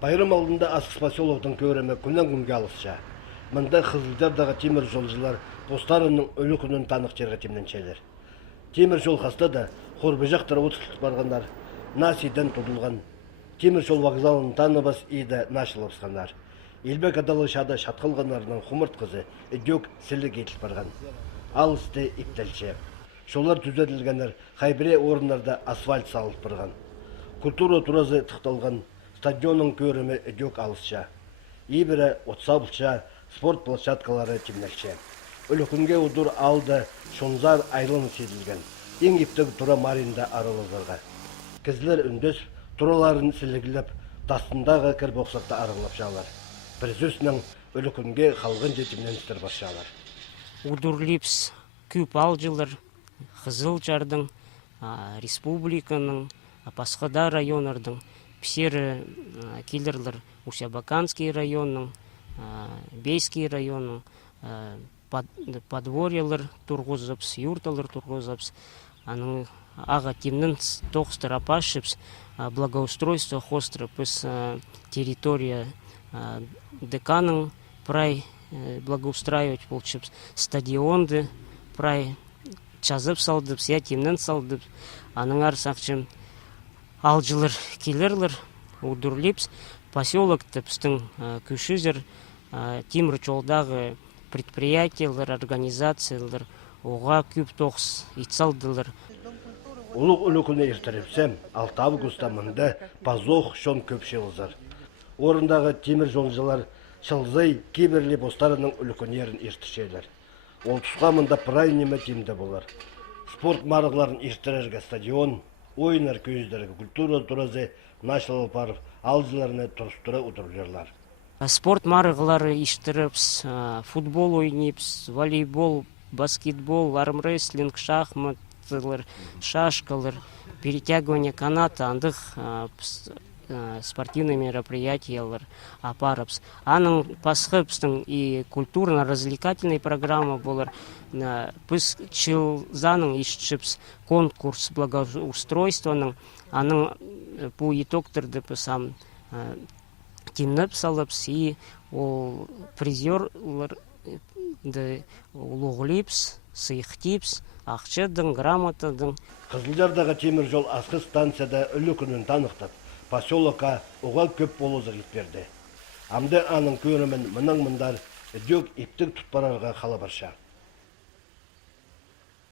Байрам алдында Асқыс поселоктың көріме күннен күнге алысша. Мында Қызылжардағы темір жолжылар достарының өлі күнін танық жерге темненшелер. Темір жол хаста да хорбы жақтары отылып барғандар, насиден тұтылған. Темір жол вокзалының таныбас иді нашылыпсқандар. Елбек адалы шада шатқылғанарының құмырт қызы үдек сілі кетіліп барған. Алысты иптелшеп. Шолар түзетілгендер хайбіре орындарда асфальт салып барған. Культура туразы тықталған стадионның көрімі үдек алысша. Ибірі отсабылша спорт площадкалары темнелше. Өлікінге ұдыр алды шонзар айлын седілген. Ең ептігі тұра маринда арылызырға. Кізлер үндөс тұраларын сілігіліп, тастындағы кір боқсатта арылып жалар. Бір зөсінің өлікінге қалғын жетімнен істір басшалар. Удурлипс күп алжылыр, Қызылжардың, республиканың, Пасхада районардың, псері келдірлер Усябаканский районның, Бейский районның, подворьялар тұрғызыпс, юрталар тұрғызыпс, аның аға темнің тоқстыр апашыпс, благоустройство хостырыпс территория деканың прай благоустраивать получыпс, стадионды прай чазып салдыпс, я темнен салдыпс, аның арсақчым алжылыр келерлер, удурлипс, поселок тіпстің күшізір, темір жолдағы предприятиялар, организациялар, оға күп тоқс итсалдылар. Улық үлікіні ертіріпсем, 6 августа мұнда пазоқ шон көп шелізір. Орындағы темір жолжылар шылзай кеберлі бостарының үлікінерін ертішелер. Ол тұсқа мұнда прай неме темді болар. Спорт марығларын ертірерге стадион, ойынар көздерге культура туразы нашылы барып, алжыларына тұрыстыра ұдырлерлар. Спорт марығлары иштіріпс, футбол ойнепс, волейбол, баскетбол, армрестлинг, шахмат, шашкалар, перетягивание каната, андық спортивные мероприятия апарапс. Аның пасхыпстың и культурно-развлекательная программа болар. Пыс чылзаның ишчіпс конкурс благоустройствоның, аның по итоктырды пысам темніп салыпс и ол призерлар улуғлипс, сыйықтипс, ақчыдың, грамотадың. Қызылжардағы темір жол Асқыс станцияда үлі күнін танықтып, поселокка оға көп болузыр итперді. Амды аның көрімін мұның мұндар үдек иптік тұтпарарға қалы барша.